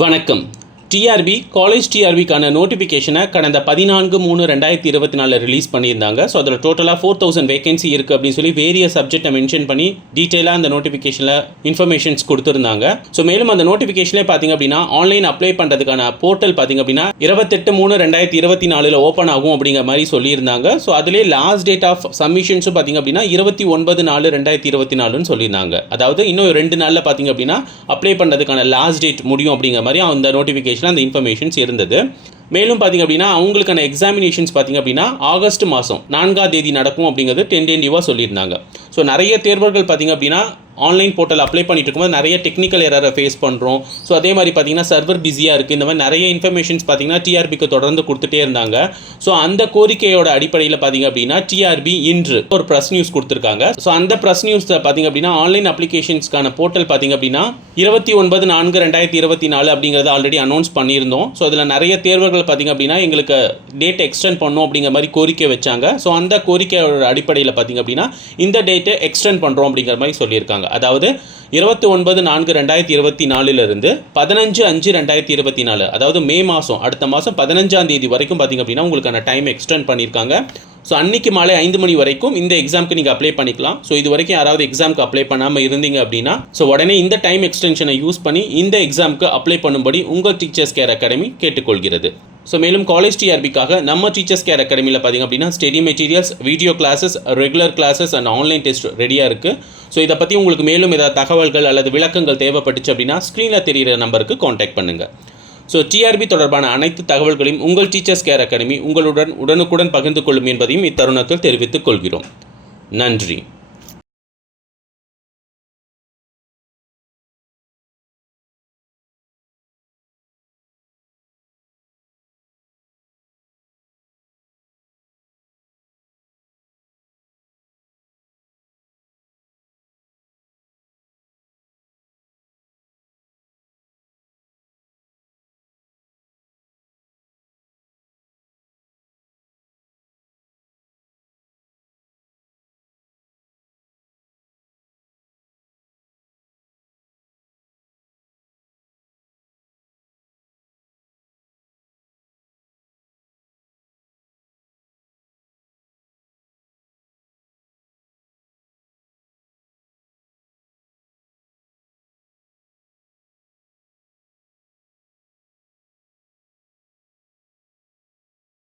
வணக்கம். TRP college டிஆர்பிக்கான நோட்டிஃபிகேஷனை கடந்த 14/3/2024 ரிலீஸ் பண்ணியிருந்தாங்க. ஸோ அதில் டோட்டலாக 4000 வேகன்சி இருக்குது அப்படின்னு சொல்லி வேரியஸ் சப்ஜெக்டை மென்ஷன் பண்ணி டீட்டெயிலாக அந்த நோட்டிஃபிகேஷனில் இன்ஃபர்மேஷன்ஸ் கொடுத்துருந்தாங்க. ஸோ மேலும் அந்த நோட்டிஃபிகேஷனே பார்த்திங்க அப்படின்னா ஆன்லைன் அப்ளை பண்ணுறதுக்கான போர்ட்டல் பார்த்திங்க அப்படின்னா 28/3/2024 ஓப்பன் ஆகும் அப்படிங்கிற மாதிரி சொல்லியிருந்தாங்க. ஸோ அதிலே லாஸ்ட் டேட் ஆஃப் சப்மிஷன்ஸும் பார்த்திங்க அப்படின்னா 29/4/2024 சொல்லியிருந்தாங்க. அதாவது இன்னும் 2 நாளில் பார்த்திங்க அப்படின்னா அப்ளை பண்ணுறதுக்கான லாஸ்ட் டேட் முடியும் அப்படிங்கிற மாதிரி அந்த நோட்டிஃபிகேஷன் அந்த இன்ஃபர்மேஷன்ஸ் இருந்தது. மேலும் பார்த்திங்க அப்படின்னா அவங்களுக்கான எக்ஸாமினேஷன்ஸ் பார்த்திங்க அப்படின்னா ஆகஸ்ட் மாதம் 4ஆம் தேதி நடக்கும் அப்படிங்கிறது டென்டேட்டிவாக சொல்லியிருந்தாங்க. ஸோ நிறைய தேர்வர்கள் பார்த்திங்க அப்படின்னா ஆன்லைன் போர்ட்டல் அப்ளை பண்ணிட்டு இருக்கும்போது நிறைய டெக்னிக்கல் எரரை ஃபேஸ் பண்ணுறோம். ஸோ அதே மாதிரி பார்த்திங்கன்னா சர்வர் பிஸியாக இருக்குது. இந்த மாதிரி நிறைய இன்ஃபர்மேஷன்ஸ் பார்த்திங்கன்னா டிஆர்பிக்கு தொடர்ந்து கொடுத்துட்டே இருந்தாங்க. ஸோ அந்த கோரிக்கையோட அடிப்படையில் பார்த்திங்க அப்படின்னா டிஆர்பி இன்று ஒரு ப்ரெஸ் நியூஸ் கொடுத்துருக்காங்க. ஸோ அந்த ப்ரெஸ் நியூஸ் பார்த்திங்க அப்படின்னா ஆன்லைன் அப்ளிகேஷன்ஸ்க்கான போர்ட்டல் பார்த்திங்க அப்படின்னா 29/4/2024 அப்படிங்கிறத ஆல்ரெடி அனௌன்ஸ் பண்ணியிருந்தோம். ஸோ அதில் நிறைய தேர்வர்கள் பார்த்திங்க அப்படின்னா எங்களுக்கு டேட் எக்ஸ்டெண்ட் பண்ணும் அப்படிங்கிற மாதிரி கோரிக்கை வச்சாங்க. ஸோ அந்த கோரிக்கையோட அடிப்படையில் பார்த்திங்க அப்படின்னா இந்த டேட்டை எக்ஸ்டெண்ட் பண்ணுறோம் அப்படிங்கிற மாதிரி சொல்லியிருக்காங்க. அதாவது 29/4/2024 15/5/2024 அதாவது மே மாதம் அடுத்த மாதம் 15ஆம் தேதி வரைக்கும் பார்த்திங்க அப்படின்னா உங்களுக்கான டைம் எக்ஸ்டெண்ட் பண்ணியிருக்காங்க. ஸோ அன்றைக்கி மாலை 5 மணி வரைக்கும் இந்த எக்ஸாமுக்கு நீங்கள் அப்ளை பண்ணிக்கலாம். ஸோ இது வரைக்கும் யாராவது எக்ஸாமுக்கு அப்ளை பண்ணாமல் இருந்தீங்க அப்படின்னா ஸோ உடனே இந்த டைம் எக்ஸ்டென்ஷனை யூஸ் பண்ணி இந்த எக்ஸாமுக்கு அப்ளை பண்ணும்படி உங்கள் டீச்சர்ஸ் கேர் அகாடமி கேட்டுக்கொள்கிறது. ஸோ மேலும் காலேஜ் டிஆர்பிக்காக நம்ம டீச்சர்ஸ் கேர் அகாடமியில் பார்த்திங்க அப்படின்னா study materials, video classes, regular classes and online test ரெடியாக இருக்குது. ஸோ இதை பற்றி உங்களுக்கு மேலும் ஏதாவது தகவல்கள் அல்லது விளக்கங்கள் தேவைப்பட்டுச்சு அப்படின்னா ஸ்க்ரீனில் தெரிகிற நம்பருக்கு காண்டாக்ட் பண்ணுங்கள். ஸோ டிஆர்பி தொடர்பான அனைத்து தகவல்களையும் உங்கள் டீச்சர்ஸ் கேர் அகாடமி உங்களுடன் உடனுக்குடன் பகிர்ந்து கொள்ளும் என்பதையும் இத்தருணத்தில் தெரிவித்துக் கொள்கிறோம். நன்றி.